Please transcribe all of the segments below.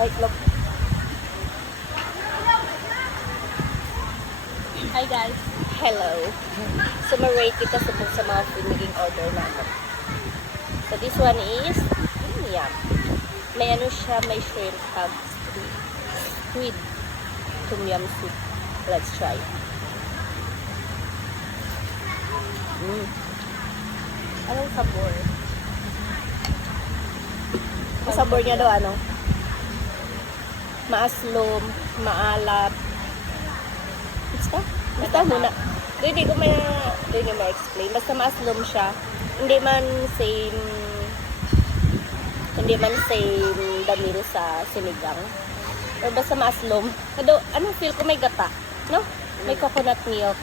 Itlog. Hi guys. Hello. So, ma-rate kita sa mga piniging order namin. So, this one is yum. May ano siya, may shrimp tag squid tom yum soup. Let's try. Anong sabor? Ang sabor niya daw ano? Maaslom, maalat. Basta muna. Hindi ko ma-explain. Basta maaslom siya. Hindi man same damil sa sinigang. Or basta maaslom. Anong feel ko may gata? No? May coconut milk.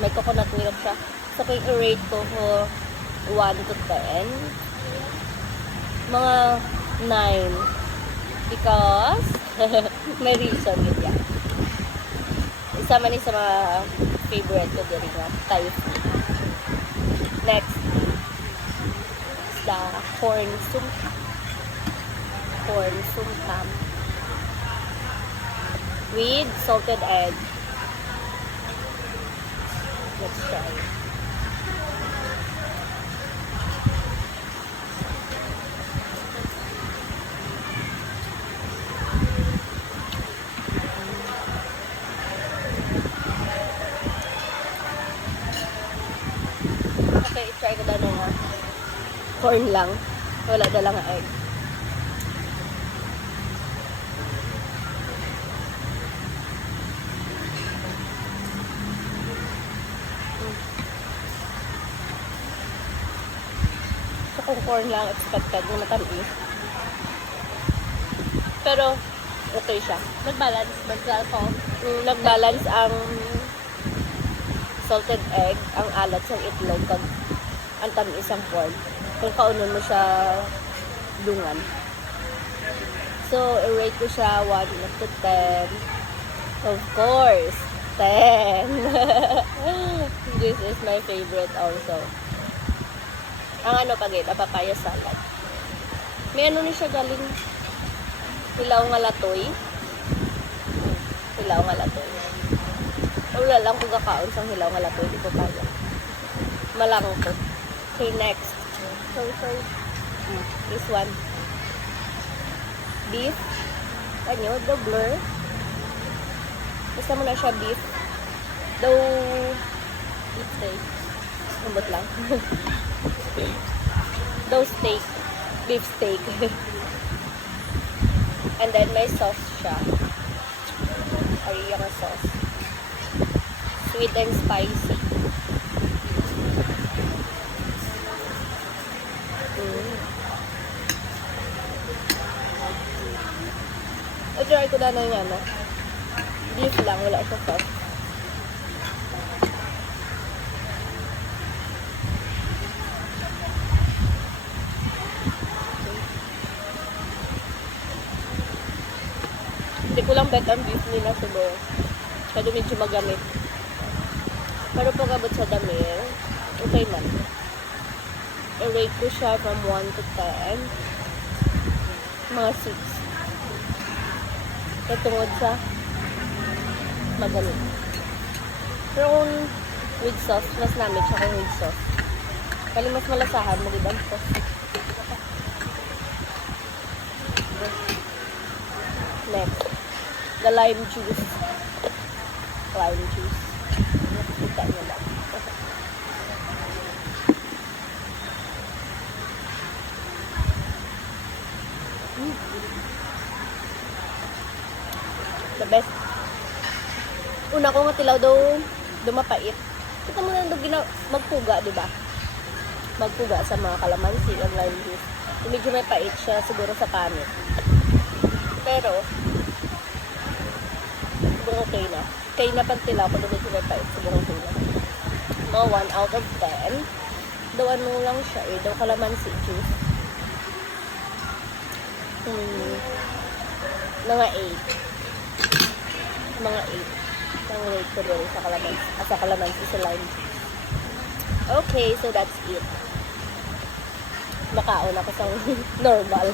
May coconut milk siya. So, kung i-rate ko 1 to 10, mga 9. Because, may reason yun yan. Isa man sa mga favorite ko din nga, Thai food. Next, is the corn sumtam. Corn sumtam. With salted egg. Let's try. Okay, try ko na nga. Corn lang. Wala na lang egg. So, kung corn lang, expected na matamis. Pero, okay siya. Nag-balance ba sa ako? Nag-balance ang salted egg, ang alat sa itlog, kag ang tamis ang corn. Kung kaunon mo siya dungan. So, i-rate ko siya 1 to 10. Of course, 10. This is my favorite also. Ang ano pagit, papaya salad. May ano ni siya galing hilaw nga latoy. Hilaw nga latoy. Wala lang kung kakaon sa hilaw nga latoy. Di ko kaya. Malang ko. Okay, next. Sorry. This one. Beef. Ano? The blur. Basta mo na siya beef. Beef steak. Umbot lang. Steak. Beef steak. And then may sauce siya. Ay, yung sauce. Sweet and spicy. I-try ko na yung ano. Beef lang, wala sa sauce. Hindi ko lang bet ang beef nila siguro. Kasi medyo magamit. Pero pag abot sa damil, okay man. I-rate ko siya from 1 to 10. Mga 6. Tungod sa magamit. Pero kung with sauce, mas namit siya kung with sauce. Kali mas malasahan mo ibang sauce. Next, the lime juice. Lime juice. Kita nyo lang. The best. Una ko matilaw daw dumapait. Kita mo na daw magpuga, di ba? Magpuga sa mga kalamansi ang lime juice. Medyo may pait siya siguro sa panit. Pero siguro okay na. Okay na pag tilaw ko medyo may pait. Siguro okay na. Mga 1 out of 10. Daw ano lang siya eh. Daw kalamansi juice. Mga 8. Mga 8. Ang rate ko doon sa kalamansi sa lime juice. Okay, so that's it. makaon ako sa normal.